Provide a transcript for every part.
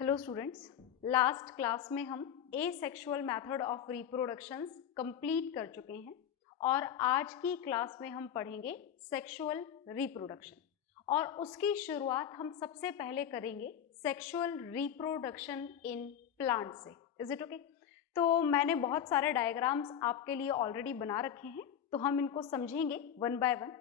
Hello students, last class में हम asexual method of reproductions complete कर चुके हैं और आज की क्लास में हम पढ़ेंगे सेक्सुअल रिप्रोडक्शन और उसकी शुरुआत हम सबसे पहले करेंगे सेक्सुअल रिप्रोडक्शन इन प्लांट से। Is it okay? तो मैंने बहुत सारे डायग्राम्स आपके लिए ऑलरेडी बना रखे हैं, तो हम इनको समझेंगे one by one.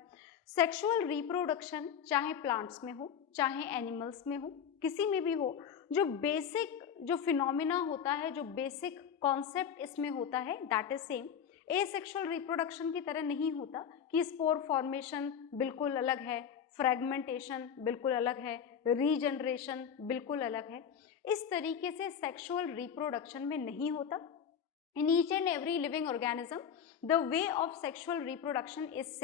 Sexual reproduction चाहे प्लांट्स में हो चाहे एनिमल्स में हो, किसी में भी हो, जो बेसिक जो फिनोमिना होता है, जो बेसिक कॉन्सेप्ट इसमें होता है that is same. Asexual reproduction की तरह नहीं होता कि स्पोर फॉर्मेशन बिल्कुल अलग है, फ्रेगमेंटेशन बिल्कुल अलग है, रीजनरेशन बिल्कुल अलग है। इस तरीके से सेक्सुअल रिप्रोडक्शन में नहीं होता। In each and every living organism, the way of sexual reproduction is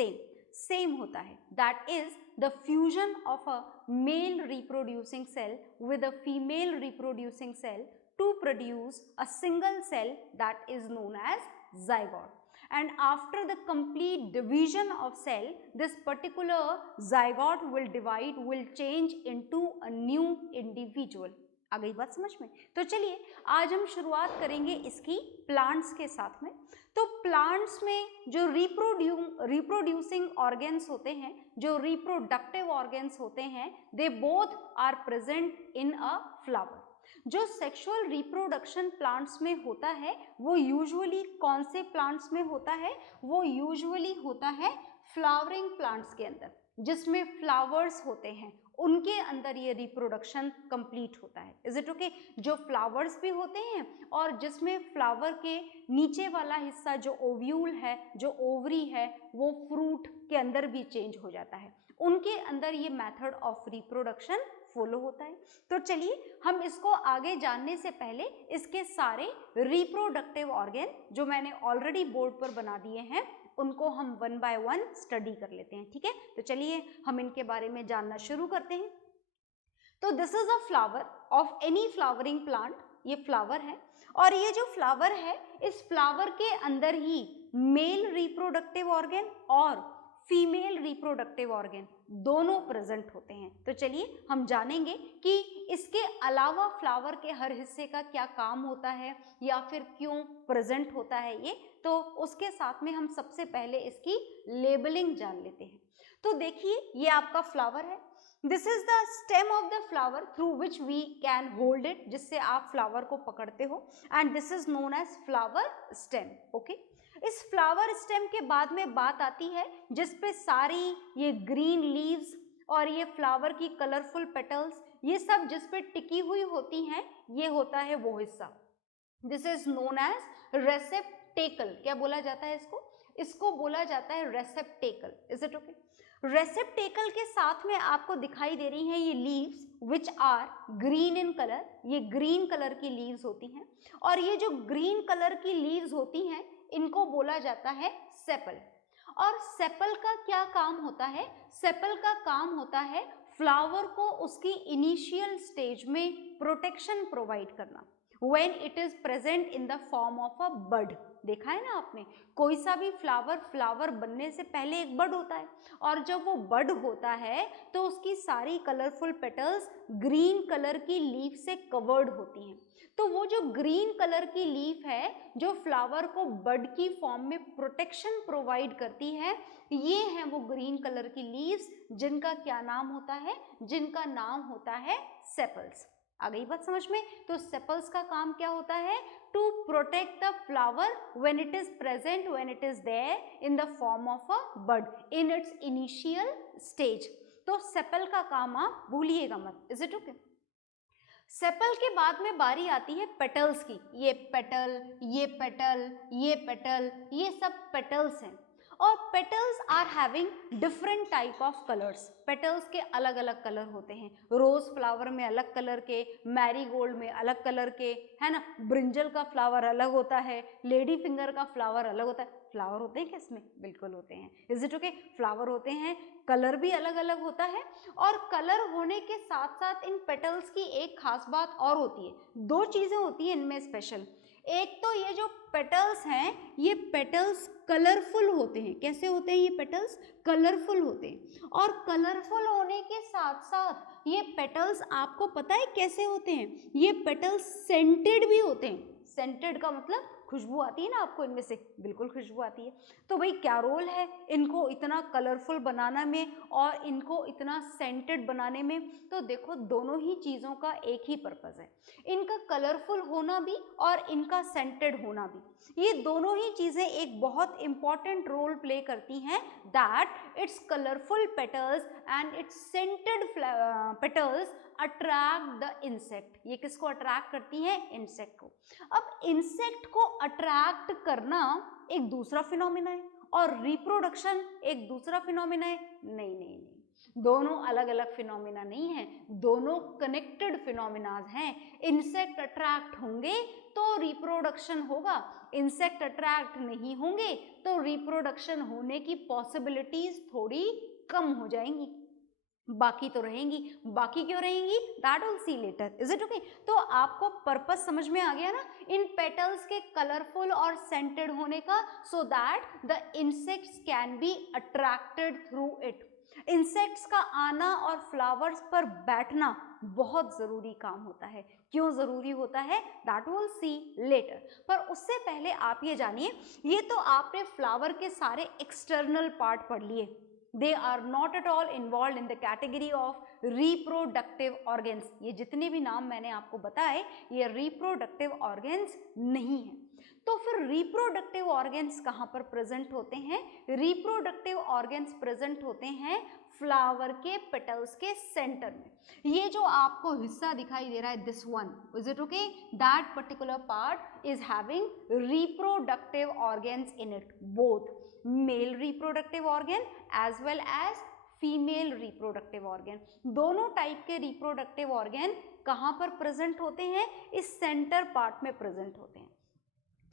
same होता है, that is the fusion of a male reproducing cell with a female reproducing cell to produce a single cell that is known as zygote. And after the complete division of cell, this particular zygote will divide, will change into a new individual. आ गई बात समझ में? तो चलिए आज हम शुरुआत करेंगे इसकी प्लांट्स के साथ में। तो प्लांट्स में जो रिप्रोड्यूसिंग ऑर्गेन्स होते हैं, जो रिप्रोडक्टिव ऑर्गेन्स होते हैं, they both are present in a flower. जो सेक्सुअल रिप्रोडक्शन प्लांट्स में होता है वो यूजुअली कौन से प्लांट्स में होता है? वो यूजुअली होता है फ्लावरिंग प्लांट्स के अंदर, जिसमें फ्लावर्स होते हैं उनके अंदर ये रिप्रोडक्शन कंप्लीट होता है। Is it okay? जो फ्लावर्स भी होते हैं और जिसमें फ्लावर के नीचे वाला हिस्सा जो ओव्यूल है, जो ओवरी है, वो फ्रूट के अंदर भी चेंज हो जाता है, उनके अंदर ये मेथड ऑफ रिप्रोडक्शन फॉलो होता है। तो चलिए हम इसको आगे जानने से पहले इसके सारे रिप्रोडक्टिव ऑर्गन जो मैंने ऑलरेडी बोर्ड पर बना दिए हैं उनको हम वन बाय वन स्टडी कर लेते हैं। ठीक है, तो चलिए हम इनके बारे में जानना शुरू करते हैं। तो this is a flower of any flowering plant. ये फ्लावर है और ये जो फ्लावर है, इस फ्लावर के अंदर ही मेल रिप्रोडक्टिव ऑर्गन और फीमेल रिप्रोडक्टिव ऑर्गन दोनों प्रेजेंट होते हैं। तो चलिए हम जानेंगे कि इसके अलावा फ्लावर के हर हिस्से का क्या काम होता है या फिर क्यों प्रेजेंट होता है ये। तो उसके साथ में हम सबसे पहले इसकी लेबलिंग जान लेते हैं। तो देखिए ये आपका फ्लावर है। This is the stem of the flower through which we can hold it, जिससे आप फ्लावर को पकड़ते हो, and this is known as flower stem. Okay, इस फ्लावर स्टेम के बाद में बात आती है जिसपे सारी ये ग्रीन लीव्स और ये फ्लावर की कलरफुल पेटल्स ये सब जिस पे टिकी हुई होती हैं, ये होता है वो हिस्सा। This is known as receptacle. क्या बोला जाता है इसको? इसको बोला जाता है receptacle. Is it okay? Receptacle के साथ में आपको दिखाई दे रही हैं ये leaves which are green in colour. ये ग्रीन कलर की लीव्स होती हैं और ये जो ग्रीन कलर की लीव्स होती हैं इनको बोला जाता है सेपल। और सेपल का क्या काम होता है? सेपल का काम होता है फ्लावर को उसकी इनिशियल स्टेज में प्रोटेक्शन प्रोवाइड करना when it is present in the form of a bud। देखा है ना आपने, कोई सा भी फ्लावर बनने से पहले एक बड होता है और जब वो बड होता है तो उसकी सारी कलरफुल पेटल्स ग्रीन कलर की लीफ से कवर्ड होती हैं। तो वो जो ग्रीन कलर की लीफ है जो फ्लावर को बड की फॉर्म में प्रोटेक्शन प्रोवाइड करती है, ये हैं वो ग्रीन कलर की लीव्स जिनका क्या नाम होता है? जिनका नाम होता है सेपल्स। आ गई बात समझ में? तो सेपल्स का काम क्या होता है? To protect the flower when it is present, when it is there in the form of a bud in its initial stage. तो सेपल का काम आप भूलिएगा मत। Is it okay? सेपल के बाद में बारी आती है पेटल्स की। ये पेटल, ये पेटल, ये पेटल, ये सब पेटल्स हैं और petals are having different type of colours. पेटल्स के अलग अलग कलर होते हैं। रोज फ्लावर में अलग कलर के, मैरीगोल्ड में अलग कलर के, है ना, ब्रिंजल का फ्लावर अलग होता है, लेडी फिंगर का फ्लावर अलग होता है। फ्लावर होते हैं क्या इसमें? बिल्कुल होते हैं। Is it okay? फ्लावर होते हैं, कलर भी अलग अलग होता है और कलर होने के साथ साथ इन पेटल्स की एक खास बात और होती है। दो चीजें होती हैं इनमें स्पेशल। एक तो ये जो पेटल्स हैं, ये पेटल्स कलरफुल होते हैं। कैसे होते हैं ये पेटल्स? कलरफुल होते हैं और कलरफुल होने के साथ साथ ये पेटल्स आपको पता है कैसे होते हैं? ये पेटल्स सेंटेड भी होते हैं। सेंटेड का मतलब खुशबू आती है ना आपको इनमें से, बिल्कुल खुशबू आती है। तो भाई क्या रोल है इनको इतना कलरफुल बनाना में और इनको इतना सेंटेड बनाने में? तो देखो दोनों ही चीज़ों का एक ही पर्पज़ है, इनका कलरफुल होना भी और इनका सेंटेड होना भी। ये दोनों ही चीज़ें एक बहुत इंपॉर्टेंट रोल प्ले करती हैं, that it's colourful petals and it's scented petals attract the insect. ये किसको अट्रैक्ट करती हैं? इंसेक्ट को। अब इंसेक्ट को अट्रैक्ट करना एक दूसरा फिनोमिना है और रिप्रोडक्शन एक दूसरा फिनोमिना है। नहीं नहीं नहीं, दोनों अलग अलग फिनोमिना नहीं है, दोनों कनेक्टेड फिनोमिनाज हैं। इंसेक्ट अट्रैक्ट होंगे तो रिप्रोडक्शन होगा, इंसेक्ट अट्रैक्ट नहीं होंगे तो रिप्रोडक्शन होने की पॉसिबिलिटीज थोड़ी कम हो जाएंगी, बाकी तो रहेंगी। बाकी क्यों रहेंगी? That will see later. Is it okay? तो आपको पर्पस समझ में आ गया ना इन पेटल्स के कलरफुल और सेंटेड होने का, so that the insects can be attracted through it. Insects का आना और फ्लावर्स पर बैठना बहुत जरूरी काम होता है। क्यों जरूरी होता है? That will see later. पर उससे पहले आप ये जानिए, ये तो आपने फ्लावर के सारे एक्सटर्नल पार्ट पढ़ लिए, they are not at all involved in the category of reproductive organs। ये जितने भी नाम मैंने आपको बताए ये reproductive organs नहीं है। तो फिर reproductive organs कहाँ पर प्रेजेंट होते हैं? reproductive organs प्रेजेंट होते हैं फ्लावर के पेटल्स के सेंटर में। ये जो आपको हिस्सा दिखाई दे रहा है, this one, is it okay? That particular part is having reproductive organs in it, both male reproductive organ as well as female reproductive organ. दोनों टाइप के रिप्रोडक्टिव ऑर्गन कहाँ पर प्रेजेंट होते हैं? इस सेंटर पार्ट में प्रेजेंट होते हैं।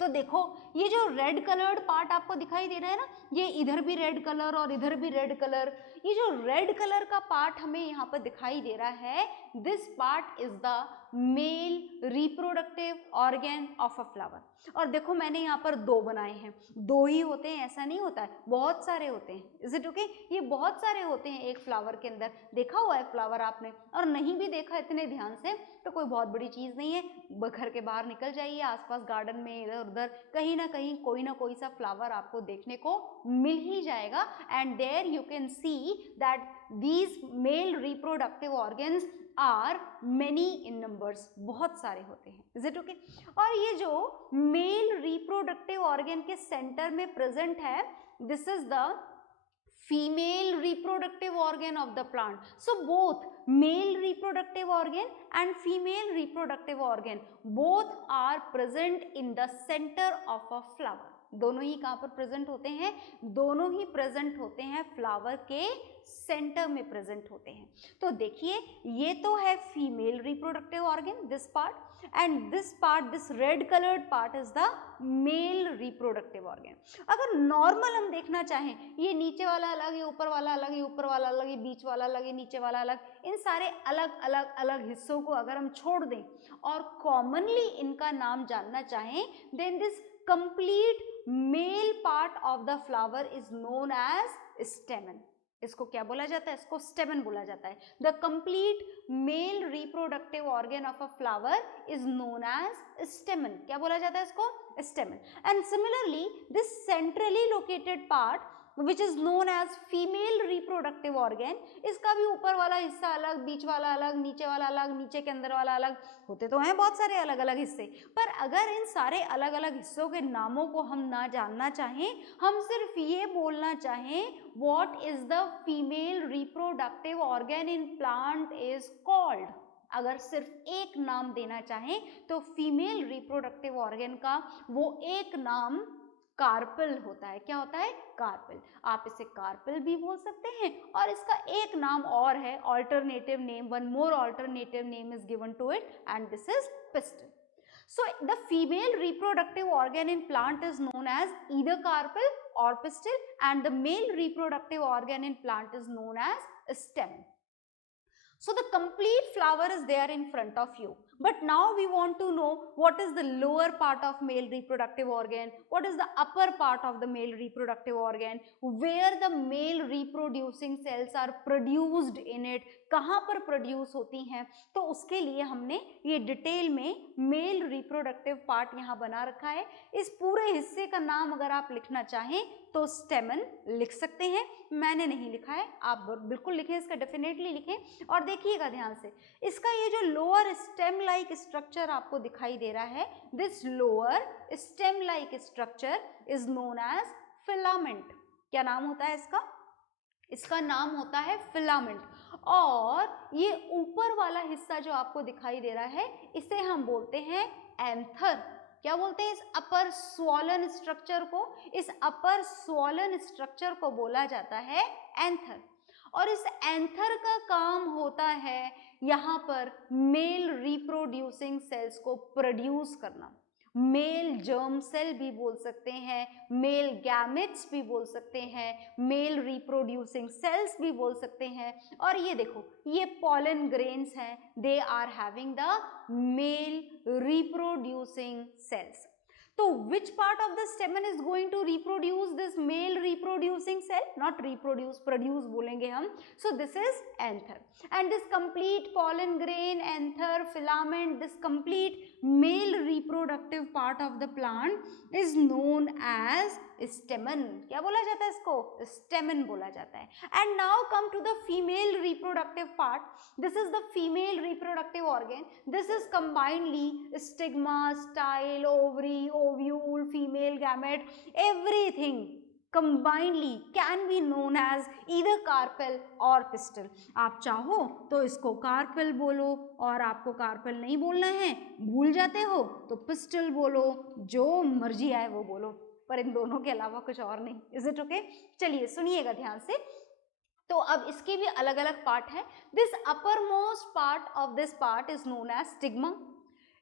तो देखो ये जो रेड कलर्ड पार्ट आपको दिखाई दे रहा है ना, ये इधर भी रेड कलर और इधर भी रेड कलर, ये जो रेड कलर का पार्ट हमें यहाँ पर दिखाई दे रहा है, this part is the mail reproductive organ of a flower. और देखो मैंने यहाँ पर दो बनाए हैं, दो ही होते हैं ऐसा नहीं होता है, बहुत सारे होते हैं। Is it okay? ये बहुत सारे होते हैं एक फ्लावर के अंदर। देखा हुआ है फ्लावर आपने, और नहीं भी देखा इतने ध्यान से तो कोई बहुत बड़ी चीज नहीं है। घर के बाहर निकल जाइए, आसपास गार्डन में इधर उधर कहीं ना कहीं कोई ना कोई सा फ्लावर आपको देखने को मिल ही जाएगा। And there you can see that these male reproductive organs are many in numbers, बहुत सारे होते हैं। Is it okay? और ये जो मेल रिप्रोडक्टिव ऑर्गन के सेंटर में प्रेजेंट है, this is the female reproductive organ of the plant. So both male reproductive organ and female reproductive organ both are present in the center of a flower. दोनों ही कहाँ पर present होते हैं? दोनों ही present होते हैं फ्लावर के सेंटर में प्रेजेंट होते हैं। तो देखिए ये तो है female reproductive organ, this part, and this part, this red coloured part is the mail reproductive organ. अगर नॉर्मल हम देखना चाहें, ये नीचे वाला अलग, ये ऊपर वाला अलग, ये ऊपर वाला अलग, ये बीच वाला अलग, ये नीचे वाला अलग, इन सारे अलग अलग अलग हिस्सों को अगर हम छोड़ दें और कॉमनली इनका नाम जानना चाहें, then this complete male part of the flower is known as stamen. इसको क्या बोला जाता है? इसको स्टेमन बोला जाता है। The complete male reproductive organ of a flower is known as stamen. क्या बोला जाता है इसको? Stamen. And similarly this centrally located part which is known as female reproductive organ, इसका भी ऊपर वाला हिस्सा अलग, बीच वाला अलग, नीचे वाला अलग, नीचे के अंदर वाला अलग, होते तो हैं बहुत सारे अलग अलग हिस्से। पर अगर इन सारे अलग अलग हिस्सों के नामों को हम ना जानना चाहें, हम सिर्फ ये बोलना चाहें what is the female reproductive organ in plant is called, अगर सिर्फ एक नाम देना चाहें तो फीमेल रिप्रोडक्टिव ऑर्गन का वो एक नाम कार्पल होता है। क्या होता है? कार्पल। आप इसे कार्पल भी बोल सकते हैं और इसका एक नाम और है, alternative name, one more alternative name is given to it and this is pistil. So the female reproductive organ in plant is known as either carpel or pistil, and the male reproductive organ in plant is known as stem. So the complete flower is there in front of you. But now we want to know what is the lower part of male reproductive organ, what is the upper part of the male reproductive organ, where the male reproducing cells are produced in it, कहाँ पर produce होती हैं। तो उसके लिए हमने ये detail में मेल रिप्रोडक्टिव पार्ट यहाँ बना रखा है। इस पूरे हिस्से का नाम अगर आप लिखना चाहें तो स्टेमन लिख सकते हैं, मैंने नहीं लिखा है, आप बिल्कुल लिखें, इसका डेफिनेटली लिखें। और देखिएगा ध्यान से, इसका ये जो लोअर स्टेम लाइक स्ट्रक्चर आपको दिखाई दे रहा है, this lower stem like structure is known as filament. क्या नाम होता है इसका? इसका नाम होता है फिलामेंट। और ये ऊपर वाला हिस्सा जो आपको दिखाई दे रहा है, इसे हम बोलते हैं एंथर। क्या बोलते हैं इस अपर स्वॉलन स्ट्रक्चर को? इस अपर स्वॉलन स्ट्रक्चर को बोला जाता है एंथर। और इस एंथर का काम होता है यहाँ पर मेल रिप्रोड्यूसिंग सेल्स को प्रोड्यूस करना। मेल जर्म सेल भी बोल सकते हैं, मेल गैमेट्स भी बोल सकते हैं, मेल रिप्रोड्यूसिंग सेल्स भी बोल सकते हैं। और ये देखो, ये पॉलन ग्रेन्स हैं, they are having the male reproducing cells. तो which part of the stamen is going to reproduce this male reproducing cell? Not reproduce, produce बोलेंगे हम। So this is anther, and this complete pollen grain, anther, filament, this complete male reproductive part of the plant is known as stamen। क्या बोला जाता है इसको? stamen बोला जाता है। And now come to the female reproductive part. This is the female reproductive organ. This is combinedly stigma, style, ovary, ovule, female gamete, everything combinedly can be known as either carpel or pistil। आप चाहो तो इसको carpel बोलो, और आपको carpel नहीं बोलना है, भूल जाते हो तो पिस्टल बोलो, जो मर्जी आए वो बोलो, पर इन दोनों के अलावा कुछ और नहीं। Is it okay? चलिए सुनिएगा ध्यान से। तो अब इसके भी अलग अलग पार्ट है। This upper most part of this part is known as stigma.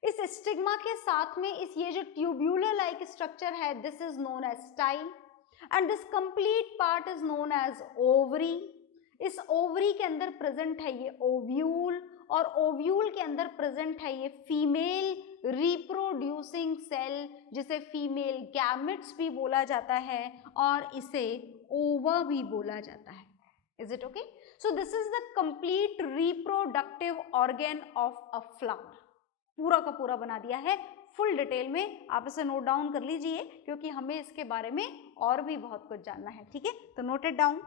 इस स्टिग्मा के साथ में इस ये जो ट्यूब्यूलर लाइक स्ट्रक्चर है, this is known as style, and this complete part is known as ovary. इस ओवरी के अंदर प्रेजेंट है ये ओव्यूल, और ओव्यूल के अंदर प्रेजेंट है ये फीमेल रिप्रोड्यूसिंग सेल, जिसे फीमेल गैमेट्स भी बोला जाता है, और इसे ओवा भी बोला जाता है। Is it okay? So this is the complete reproductive organ of a flower। पूरा का पूरा बना दिया है फुल डिटेल में, आप इसे नोट डाउन कर लीजिए, क्योंकि हमें इसके बारे में और भी बहुत कुछ जानना है। ठीक है, तो नोट इट डाउन।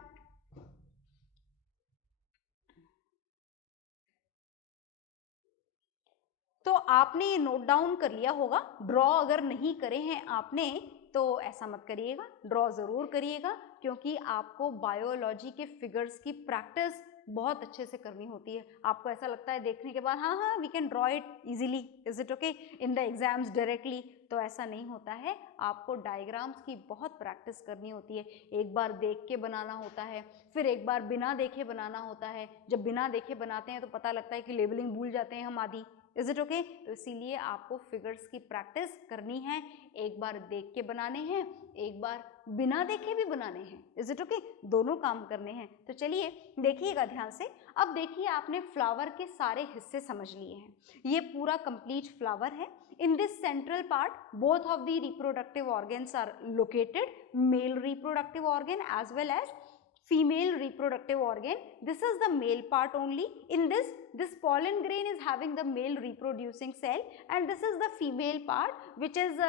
तो आपने ये नोट डाउन कर लिया होगा। ड्रॉ अगर नहीं करे हैं आपने तो ऐसा मत करिएगा, ड्रॉ ज़रूर करिएगा, क्योंकि आपको बायोलॉजी के फिगर्स की प्रैक्टिस बहुत अच्छे से करनी होती है। आपको ऐसा लगता है देखने के बाद हाँ हाँ we can draw it easily, is it okay, in the exams directly, तो ऐसा नहीं होता है। आपको डायग्राम्स की बहुत प्रैक्टिस करनी होती है। एक बार देख के बनाना होता है, फिर एक बार बिना देखे बनाना होता है। जब बिना देखे बनाते हैं तो पता लगता है कि लेबलिंग भूल जाते हैं हम आदि, इज इट ओके। तो इसीलिए आपको फिगर्स की प्रैक्टिस करनी है। एक बार देख के बनाने हैं, एक बार बिना देखे भी बनाने हैं, इज इट ओके, दोनों काम करने हैं। तो चलिए देखिएगा ध्यान से। अब देखिए, आपने फ्लावर के सारे हिस्से समझ लिए हैं। ये पूरा कंप्लीट फ्लावर है। In this central part both of the reproductive organs are located, male reproductive organ as well as female reproductive organ. This is the male part only. In this pollen grain is having the male reproducing cell, and this is the female part, which is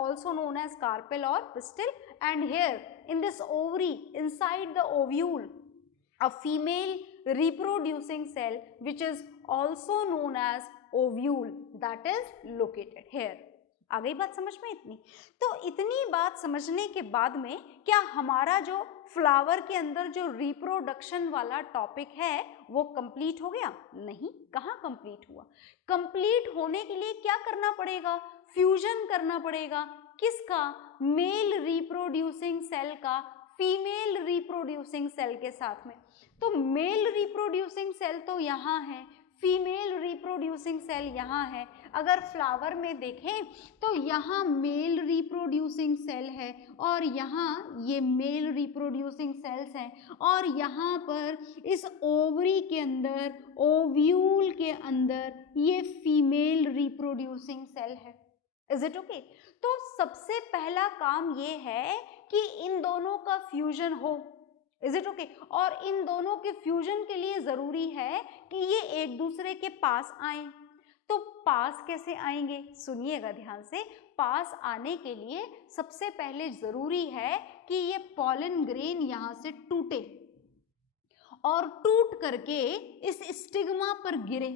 also known as carpel or pistil. And here in this ovary, inside the ovule, a female reproducing cell, which is also known as ovule, that is located here। आ गई बात समझ में इतनी? तो इतनी बात समझने के बाद में क्या हमारा जो फ्लावर के अंदर जो रिप्रोडक्शन वाला टॉपिक है वो कंप्लीट हो गया? नहीं, कहाँ कंप्लीट हुआ। कंप्लीट होने के लिए क्या करना पड़ेगा? फ्यूजन करना पड़ेगा। किसका? मेल रिप्रोड्यूसिंग सेल का फीमेल रिप्रोड्यूसिंग सेल के साथ में। तो मेल रिप्रोड्यूसिंग सेल तो यहाँ है, फीमेल रिप्रोड्यूसिंग सेल यहाँ है। अगर फ्लावर में देखें तो यहाँ मेल रिप्रोड्यूसिंग सेल है और यहाँ ये मेल रिप्रोड्यूसिंग सेल्स हैं और यहाँ पर इस ओवरी के अंदर, ओव्यूल के अंदर ये फीमेल रिप्रोड्यूसिंग सेल है। Is it okay? तो सबसे पहला काम ये है कि इन दोनों का फ्यूजन हो। Is it okay? और इन दोनों के फ्यूजन के लिए जरूरी है कि ये एक दूसरे के पास आए। तो पास कैसे आएंगे? सुनिएगा ध्यान से। पास आने के लिए सबसे पहले जरूरी है कि ये पॉलन ग्रेन यहाँ से टूटे और टूट करके इस स्टिग्मा पर गिरे।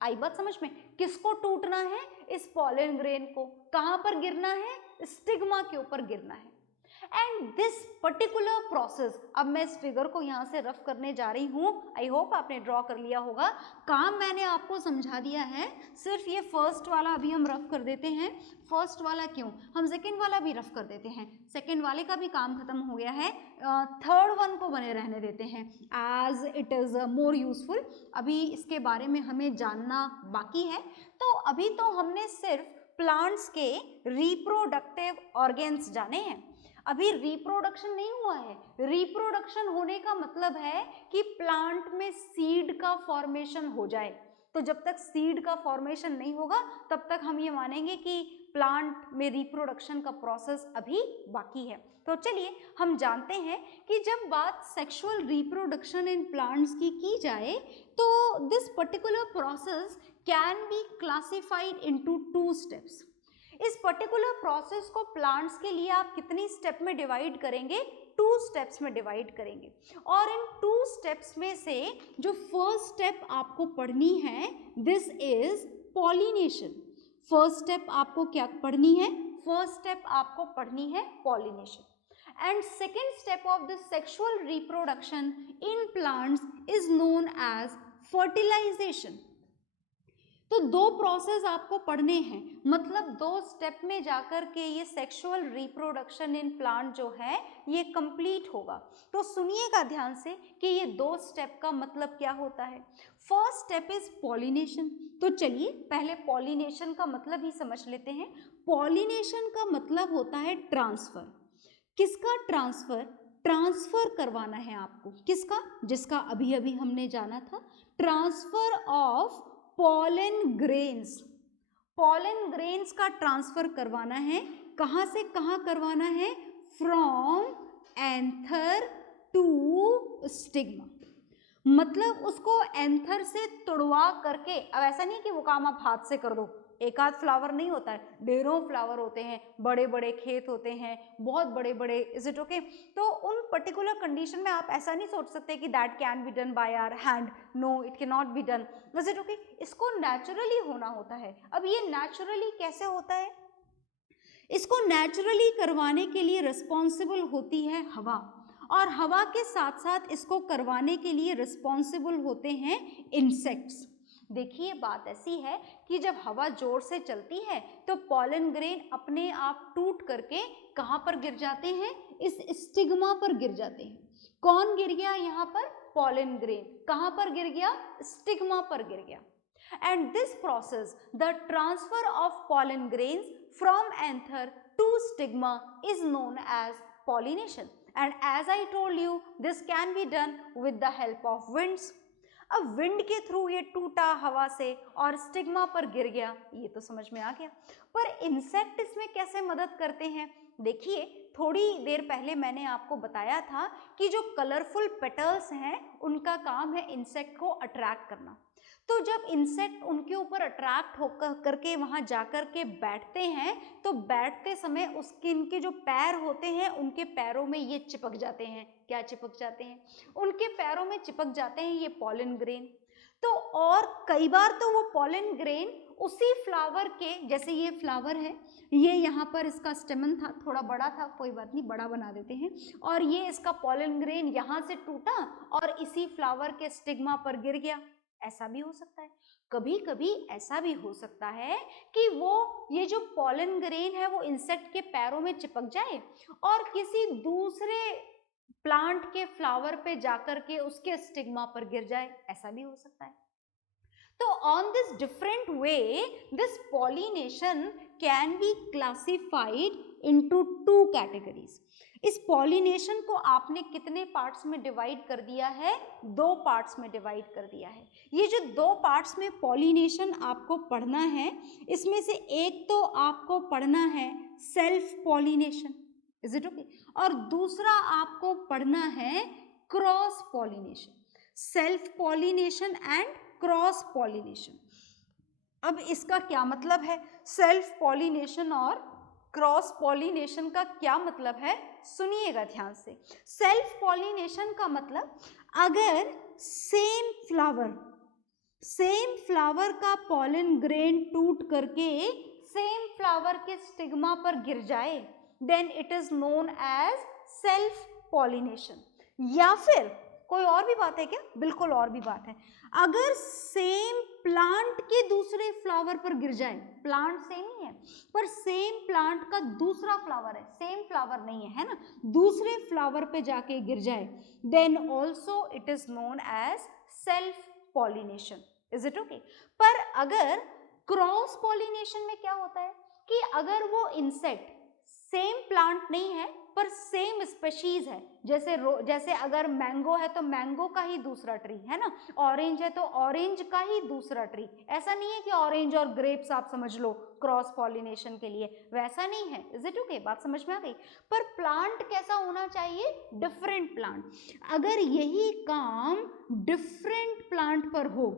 आई बात समझ में? किसको टूटना है? इस पॉलन ग्रेन को। कहां पर गिरना है? स्टिग्मा के ऊपर गिरना है। एंड दिस पर्टिकुलर प्रोसेस, अब मैं इस फिगर को यहाँ से रफ करने जा रही हूँ। आई होप आपने ड्रॉ कर लिया होगा। काम मैंने आपको समझा दिया है, सिर्फ ये फर्स्ट वाला अभी हम रफ कर देते हैं। फर्स्ट वाला क्यों? हम सेकेंड वाला भी रफ कर देते हैं। सेकेंड वाले का भी काम खत्म हो गया है, थर्ड वन को बने रहने देते हैं as it is more useful. अभी इसके बारे में हमें जानना बाकी है। तो अभी तो हमने सिर्फ प्लांट्स के रिप्रोडक्टिव ऑर्गेन्स जाने हैं। अभी रिप्रोडक्शन नहीं हुआ है। रिप्रोडक्शन होने का मतलब है कि प्लांट में सीड का फॉर्मेशन हो जाए। तो जब तक सीड का फॉर्मेशन नहीं होगा तब तक हम ये मानेंगे कि प्लांट में रिप्रोडक्शन का प्रोसेस अभी बाकी है। तो चलिए हम जानते हैं कि जब बात सेक्सुअल रिप्रोडक्शन इन प्लांट्स की जाए तो this particular process can be classified into 2 steps. इस पर्टिकुलर प्रोसेस को प्लांट्स के लिए आप कितनी स्टेप में डिवाइड करेंगे? 2 स्टेप्स में डिवाइड करेंगे। और इन 2 स्टेप्स में से जो फर्स्ट स्टेप आपको पढ़नी है this is pollination. First step आपको क्या पढ़नी है? फर्स्ट स्टेप आपको पढ़नी है pollination. And second step of the sexual reproduction in plants is known as fertilisation. तो 2 प्रोसेस आपको पढ़ने हैं, मतलब 2 स्टेप में जाकर के ये सेक्सुअल रिप्रोडक्शन इन प्लांट जो है ये कंप्लीट होगा। तो सुनिएगा ध्यान से कि ये 2 स्टेप का मतलब क्या होता है। First step is pollination. तो चलिए पहले पॉलिनेशन का मतलब ही समझ लेते हैं। पॉलिनेशन का मतलब होता है ट्रांसफर। किसका ट्रांसफर? ट्रांसफर करवाना है आपको। किसका? जिसका अभी अभी हमने जाना था, transfer of pollen grains. Pollen grains का ट्रांसफर करवाना है। कहां से कहां करवाना है? From anther to stigma. मतलब उसको एंथर से तुड़वा करके, अब ऐसा नहीं कि वो काम आप हाथ से कर दो, एक आध फ्लावर नहीं होता है, ढेरों फ्लावर होते हैं, बड़े बड़े खेत होते हैं, बहुत बड़े बड़े। Is it okay? तो उन पर्टिकुलर कंडीशन में आप ऐसा नहीं सोच सकते कि that can be done by our hand. No, it can not be done. Is it okay? इसको नेचुरली होना होता है। अब ये नेचुरली कैसे होता है? इसको नेचुरली करवाने के लिए रिस्पॉन्सिबल होती है हवा, और हवा के साथ साथ इसको करवाने के लिए रिस्पॉन्सिबल होते हैं इंसेक्ट्स। देखिए बात ऐसी है कि जब हवा जोर से चलती है तो पॉलन ग्रेन अपने आप टूट करके कहाँ पर गिर जाते हैं? इस स्टिग्मा पर गिर जाते हैं। कौन गिर गया यहाँ पर? Pollen grain. कहाँ पर गिर गया? स्टिग्मा पर गिर गया। And this process, the transfer of pollen grains from anther to stigma, is known as pollination. And as I told you, this can be done with the help of winds. अब wind के through ये टूटा हवा से और stigma पर गिर गया, ये तो समझ में आ गया। पर इंसेक्ट इसमें कैसे मदद करते हैं? देखिए थोड़ी देर पहले मैंने आपको बताया था कि जो कलरफुल पेटल्स हैं उनका काम है इंसेक्ट को अट्रैक्ट करना। तो जब इंसेक्ट उनके ऊपर अट्रैक्ट होकर करके वहां जाकर के बैठते हैं तो बैठते समय उसके इनके जो पैर होते हैं उनके पैरों में ये चिपक जाते हैं। क्या चिपक जाते हैं? उनके पैरों में चिपक जाते हैं ये पॉलन ग्रेन। तो और कई बार तो वो पॉलन ग्रेन उसी फ्लावर के, जैसे ये फ्लावर है, ये यहाँ पर इसका स्टेमन था, थोड़ा बड़ा था, कोई बात नहीं बड़ा बना देते हैं, और ये इसका पॉलन ग्रेन यहाँ से टूटा और इसी फ्लावर के स्टिग्मा पर गिर गया। ऐसा भी हो सकता है। कभी कभी ऐसा भी हो सकता है कि वो ये जो पॉलन ग्रेन है वो इंसेक्ट के पैरों में चिपक जाए और किसी दूसरे प्लांट के फ्लावर पे जाकर के उसके स्टिग्मा पर गिर जाए। ऐसा भी हो सकता है। तो on this different way this pollination can be classified into 2 categories. इस पॉलिनेशन को आपने कितने पार्ट्स में डिवाइड कर दिया है? 2 पार्ट्स में डिवाइड कर दिया है। ये जो 2 पार्ट्स में पॉलिनेशन आपको पढ़ना है, इसमें से एक तो आपको पढ़ना है self pollination, is it okay, और दूसरा आपको पढ़ना है cross pollination. Self pollination and cross pollination. अब इसका क्या मतलब है? सेल्फ पॉलिनेशन और क्रॉस पॉलिनेशन का क्या मतलब है, सुनिएगा ध्यान से। सेल्फ पॉलिनेशन का मतलब, अगर सेम फ्लावर का पॉलन ग्रेन टूट करके सेम फ्लावर के स्टिग्मा पर गिर जाए, then it is known as self pollination. या फिर कोई और भी बात है क्या? बिल्कुल और भी बात है। अगर सेम प्लांट के दूसरे फ्लावर पर गिर जाए, प्लांट सेम ही है पर सेम प्लांट का दूसरा फ्लावर है, सेम फ्लावर नहीं है ना, दूसरे फ्लावर पे जाके गिर जाए, then also it is known as self pollination, is it okay. पर अगर क्रॉस पॉलिनेशन में क्या होता है कि अगर वो इंसेक्ट सेम प्लांट नहीं है पर सेम स्पीशीज है, जैसे अगर मैंगो है तो मैंगो का ही दूसरा ट्री है ना, ऑरेंज है तो ऑरेंज का ही दूसरा ट्री। ऐसा नहीं है कि ऑरेंज और ग्रेप्स आप समझ लो क्रॉस पॉलिनेशन के लिए, वैसा नहीं है, इज इट ओके, बात समझ में आ गई। पर प्लांट कैसा होना चाहिए? Different plant. अगर यही काम डिफरेंट प्लांट पर हो,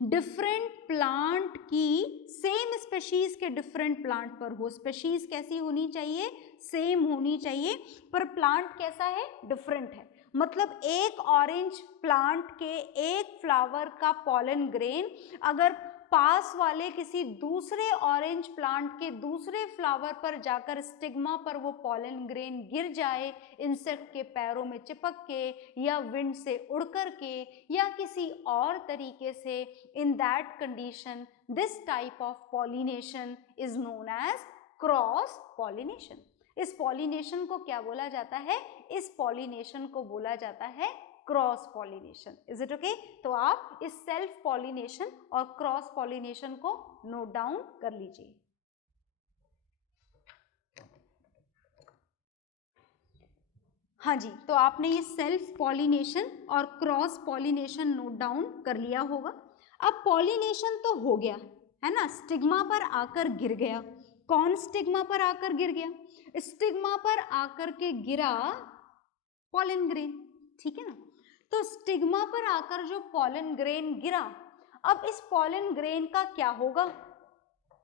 डिफरेंट प्लांट की सेम स्पीशीज के डिफरेंट प्लांट पर हो, स्पीशीज कैसी होनी चाहिए? सेम होनी चाहिए, पर प्लांट कैसा है? डिफरेंट है। मतलब एक ऑरेंज प्लांट के एक फ्लावर का पॉलन ग्रेन अगर पास वाले किसी दूसरे ऑरेंज प्लांट के दूसरे फ्लावर पर जाकर स्टिग्मा पर वो पॉलन ग्रेन गिर जाए, इंसेक्ट के पैरों में चिपक के या विंड से उड़ कर के या किसी और तरीके से, in that condition this type of pollination is known as cross pollination. इस पॉलिनेशन को क्या बोला जाता है? इस पॉलिनेशन को बोला जाता है cross pollination, is it okay. तो आप इस सेल्फ पॉलिनेशन और क्रॉस पॉलिनेशन को नोट डाउन कर लीजिए। हाँ जी, तो आपने ये सेल्फ पॉलिनेशन और क्रॉस पॉलिनेशन नोट डाउन कर लिया होगा। अब पॉलिनेशन तो हो गया है ना, स्टिग्मा पर आकर गिर गया। कौन स्टिग्मा पर आकर गिर गया? स्टिग्मा पर आकर के गिरा पॉलन ग्रेन, ठीक है ना। तो स्टिग्मा पर आकर जो पॉलन ग्रेन गिरा, अब इस पॉलन ग्रेन का क्या होगा?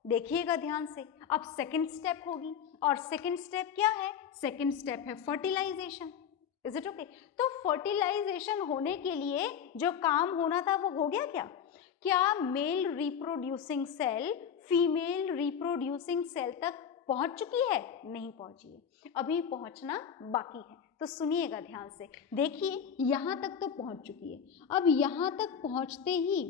देखिएगा ध्यान से। अब सेकंड स्टेप होगी, और सेकंड स्टेप क्या है? सेकंड स्टेप है फर्टिलाइजेशन, इज इट ओके। तो फर्टिलाइजेशन होने के लिए जो काम होना था वो हो गया क्या? क्या male reproducing cell female reproducing cell तक पहुंच चुकी है? नहीं पहुंची है, अभी पहुंचना बाकी है। तो सुनिएगा ध्यान से, देखिए यहाँ तक तो पहुंच चुकी है। अब यहाँ तक पहुंचते ही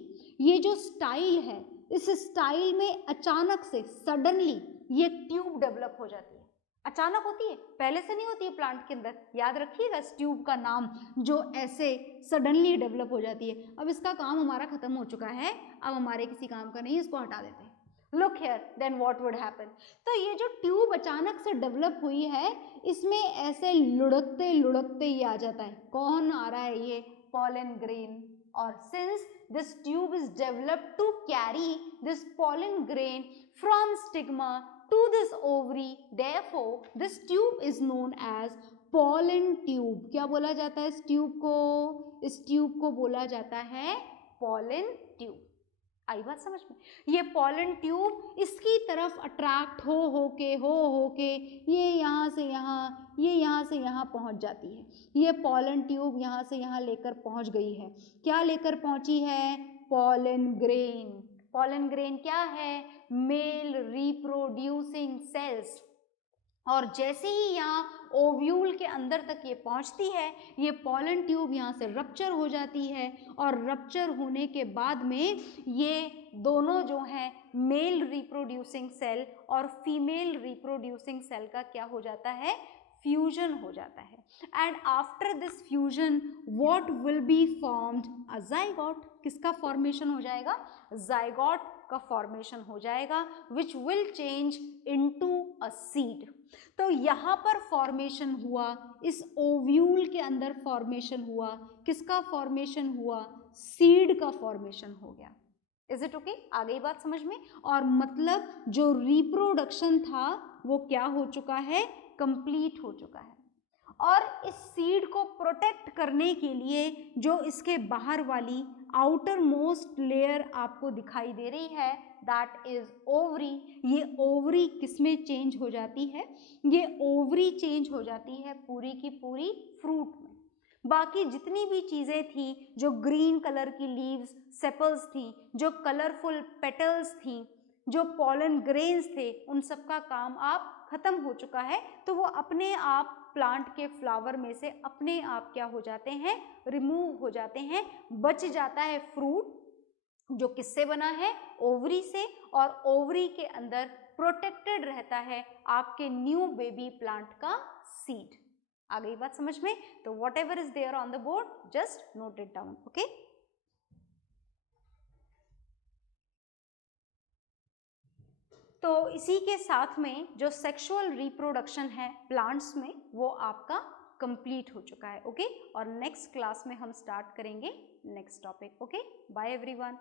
ये जो स्टाइल है, इस स्टाइल में अचानक से सडनली ये ट्यूब डेवलप हो जाती है। अचानक होती है, पहले से नहीं होती है प्लांट के अंदर। याद रखिएगा इस ट्यूब का नाम, जो ऐसे सडनली डेवलप हो जाती है। अब इसका काम हमारा खत्म हो चुका है, अब हमारे किसी काम का नहीं, इसको हटा देते हैं। Look here, then what would happen? तो ये जो ट्यूब अचानक से डेवलप हुई है, इसमें ऐसे लुढ़कते लुढ़कते ही आ जाता है। कौन आ रहा है? ये पॉलन ग्रेन। और since this tube is developed to carry this pollen grain from stigma to this ovary, therefore this tube is known as pollen tube। क्या बोला जाता है इस ट्यूब को? इस ट्यूब को बोला जाता है pollen tube। आई बात समझ में? ये पॉलन ट्यूब इसकी तरफ अट्रैक्ट हो के ये यहाँ से यहाँ, ये यहाँ से यहाँ पहुँच जाती है। ये पॉलन ट्यूब यहाँ से यहाँ लेकर पहुँच गई है। क्या लेकर पहुँची है? Pollen grain. पॉलन ग्रेन क्या है? Male reproducing cells. और जैसे ही यहाँ ओव्यूल के अंदर तक ये पहुँचती है, ये पॉलन ट्यूब यहाँ से रप्चर हो जाती है, और रप्चर होने के बाद में ये दोनों जो हैं मेल रिप्रोड्यूसिंग सेल और फीमेल रिप्रोड्यूसिंग सेल का क्या हो जाता है? फ्यूजन हो जाता है and after this fusion what will be formed a zygote. किसका फॉर्मेशन हो जाएगा? जाइगोट का फॉर्मेशन हो जाएगा which will change into a seed. तो यहाँ पर फॉर्मेशन हुआ, इस ओव्यूल के अंदर फॉर्मेशन हुआ, किसका फॉर्मेशन हुआ? सीड का फॉर्मेशन हो गया. Is it okay? आ गई बात समझ में? और मतलब जो रिप्रोडक्शन था वो क्या हो चुका है? कंप्लीट हो चुका है. और इस सीड को प्रोटेक्ट करने के लिए जो इसके बाहर वाली आउटर मोस्ट लेयर आपको दिखाई दे रही है दैट इज ओवरी. ये ओवरी किसमें चेंज हो जाती है? ये ओवरी चेंज हो जाती है पूरी की पूरी फ्रूट में. बाकी जितनी भी चीज़ें थी, जो ग्रीन कलर की लीव्स सेपल्स थी, जो कलरफुल पेटल्स थी, जो पॉलन ग्रेन्स थे, उन सब का काम आप खत्म हो चुका है. तो वो अपने आप प्लांट के फ्लावर में से अपने आप क्या हो जाते हैं? रिमूव हो जाते हैं. बच जाता है फ्रूट जो किससे बना है? ओवरी से. और ओवरी के अंदर प्रोटेक्टेड रहता है आपके न्यू बेबी प्लांट का सीड. आ गई बात समझ में? तो whatever is there on the board just note it down. Okay. तो इसी के साथ में जो सेक्सुअल रिप्रोडक्शन है प्लांट्स में वो आपका कंप्लीट हो चुका है. ओके. और नेक्स्ट क्लास में हम स्टार्ट करेंगे next topic. Okay. Bye everyone.